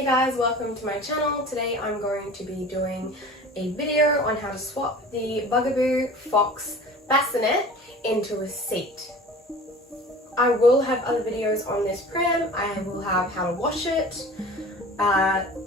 Hey guys, welcome to my channel. Today I'm going to be doing a video on how to swap the Bugaboo Fox Bassinet into a seat. I will have other videos on this pram. I will have how to wash it,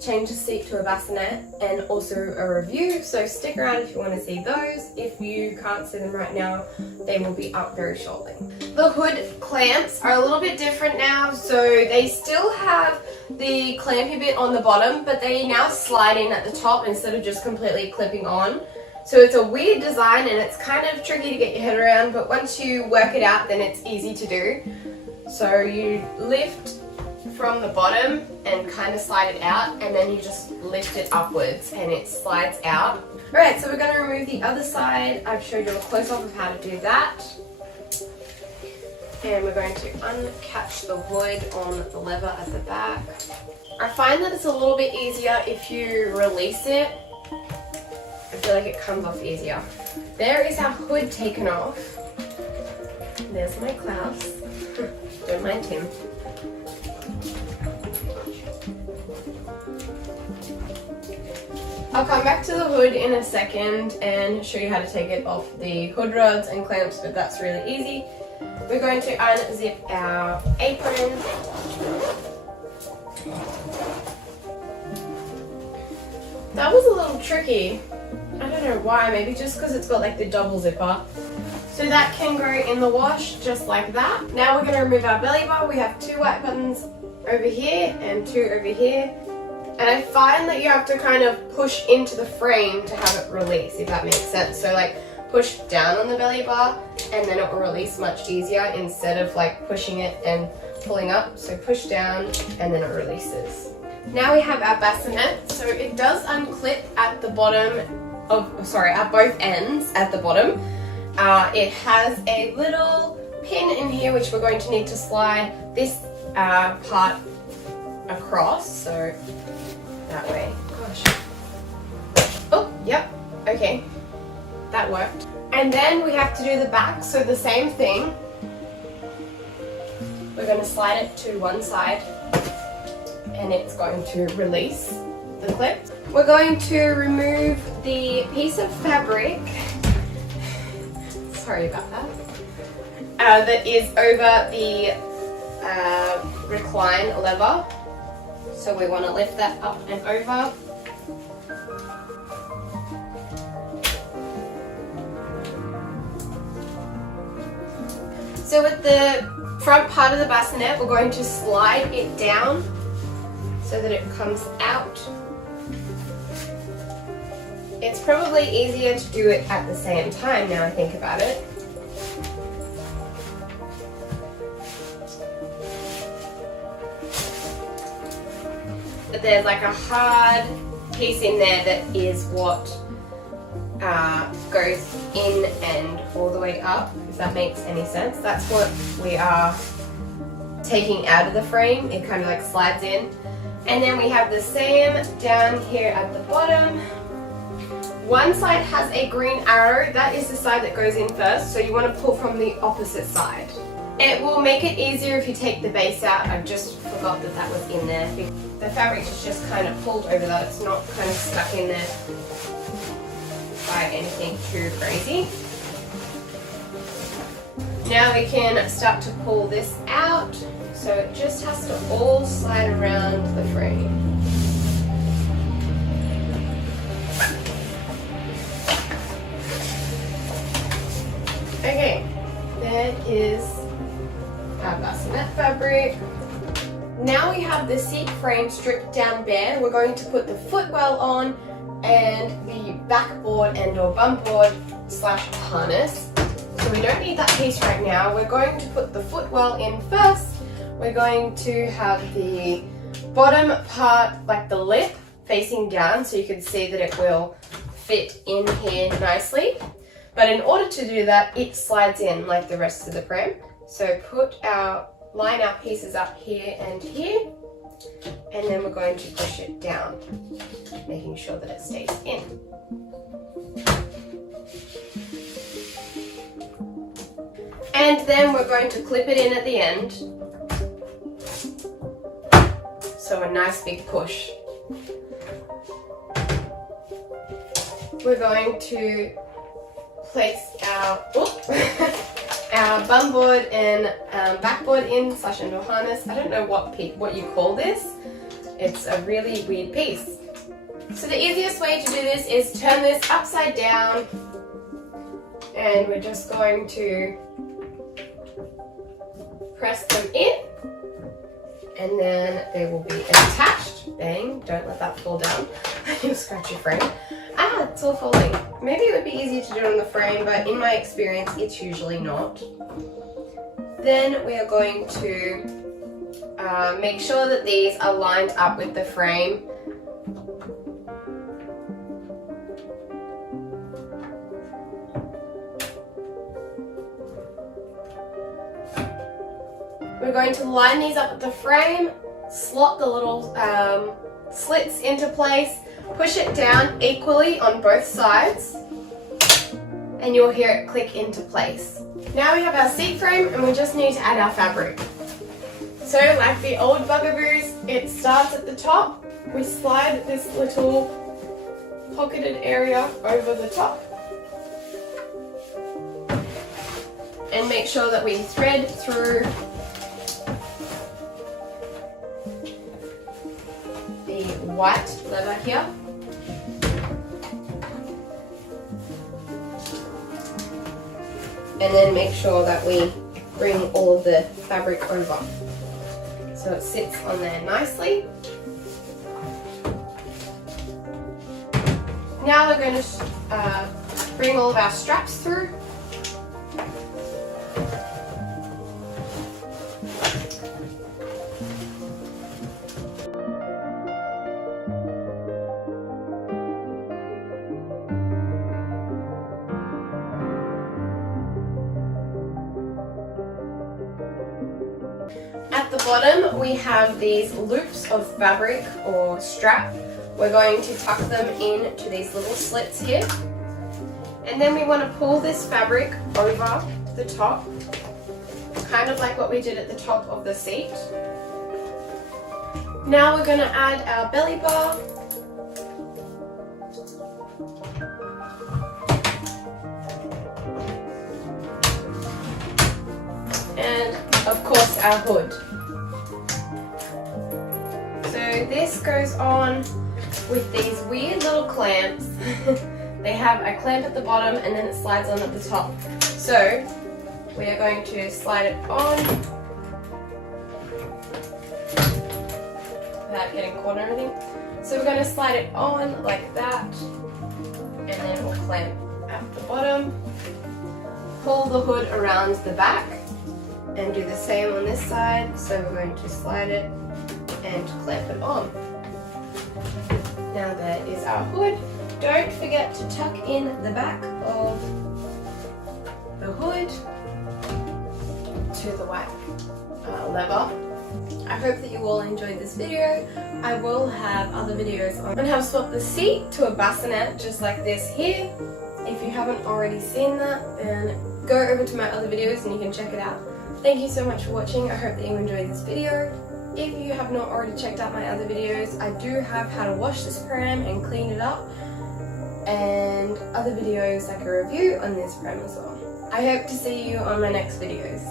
change the seat to a bassinet, and also a review, so stick around if you want to see those. If you can't see them right now, they will be up very shortly. The hood clamps are a little bit different now, so they still have the clampy bit on the bottom, but they now slide in at the top instead of just completely clipping on. So it's a weird design and it's kind of tricky to get your head around, but once you work it out, then it's easy to do. So you lift from the bottom and kind of slide it out, and then you just lift it upwards and it slides out. Alright, so we're going to remove the other side. I've showed you a close-up of how to do that. And we're going to uncatch the hood on the lever at the back. I find that it's a little bit easier if you release it. I feel like it comes off easier. There is our hood taken off. There's my Klaus. Don't mind him. I'll come back to the hood in a second and show you how to take it off the hood rods and clamps, but that's really easy. We're going to unzip our apron. That was a little tricky. I don't know why, maybe just because it's got like the double zipper. So that can go in the wash just like that. Now we're going to remove our belly bar. We have two white buttons over here and two over here. And I find that you have to kind of push into the frame to have it release, if that makes sense. So like push down on the belly bar and then it will release much easier instead of like pushing it and pulling up. So push down and then it releases. Now we have our bassinet. So it does unclip at the bottom of, at both ends at the bottom. It has a little pin in here which we're going to need to slide this part across. So that way. Gosh. Oh, yep. Okay. That worked. And then we have to do the back. So the same thing. We're going to slide it to one side and it's going to release the clip. We're going to remove the piece of fabric. Sorry about that. That is over the recline lever. So we want to lift that up and over. So with the front part of the bassinet, we're going to slide it down so that it comes out. It's probably easier to do it at the same time now I think about it. But there's like a hard piece in there that is what goes in and all the way up, if that makes any sense. That's what we are taking out of the frame. It kind of like slides in. And then we have the same down here at the bottom. One side has a green arrow. That is the side that goes in first, so you want to pull from the opposite side. It will make it easier if you take the base out. I just forgot that that was in there. The fabric is just kind of pulled over that. It's not kind of stuck in there by anything too crazy. Now we can start to pull this out. So it just has to all slide around the frame. Okay, there is our bassinet fabric. Now we have the seat frame stripped down bare. We're going to put the footwell on and the backboard and or bump board slash harness. So we don't need that piece right now. We're going to put the footwell in first. We're going to have the bottom part, like the lip, facing down so you can see that it will fit in here nicely. But in order to do that, it slides in like the rest of the pram. So line our pieces up here and here, and then we're going to push it down, making sure that it stays in. And then we're going to clip it in at the end. So so a nice big push. We're going to place our our bum board and backboard in / into a harness. I don't know what you call this. It's a really weird piece. So the easiest way to do this is turn this upside down, and we're just going to press them in, and then they will be attached. Bang, don't let that fall down. You'll scratch your frame. Ah, it's all falling. Maybe it would be easier to do it on the frame, but in my experience, it's usually not. Then we are going to make sure that these are lined up with the frame. We're going to line these up with the frame, slot the little slits into place, push it down equally on both sides, and you'll hear it click into place. Now we have our seat frame, and we just need to add our fabric. So like the old Bugaboos, it starts at the top. We slide this little pocketed area over the top, and make sure that we thread through the white leather here. And then make sure that we bring all of the fabric over so it sits on there nicely. Now we're going to bring all of our straps through. At the bottom we have these loops of fabric or strap. We're going to tuck them into these little slits here, and then we want to pull this fabric over the top, kind of like what we did at the top of the seat. Now we're going to add our belly bar. And of course our hood. So this goes on with these weird little clamps. They have a clamp at the bottom and then it slides on at the top. So we are going to slide it on without getting caught or anything. So we're going to slide it on like that, and then we'll clamp at the bottom. Pull the hood around the back and do the same on this side. So we're going to slide it and clamp it on. Now there is our hood. Don't forget to tuck in the back of the hood to the white leather. I hope that you all enjoyed this video. I will have other videos on. I'm going to have swapped the seat to a bassinet just like this here. If you haven't already seen that, then go over to my other videos and you can check it out. Thank you so much for watching. I hope that you enjoyed this video. If you have not already checked out my other videos, I do have how to wash this pram and clean it up, and other videos like a review on this pram as well. I hope to see you on my next videos.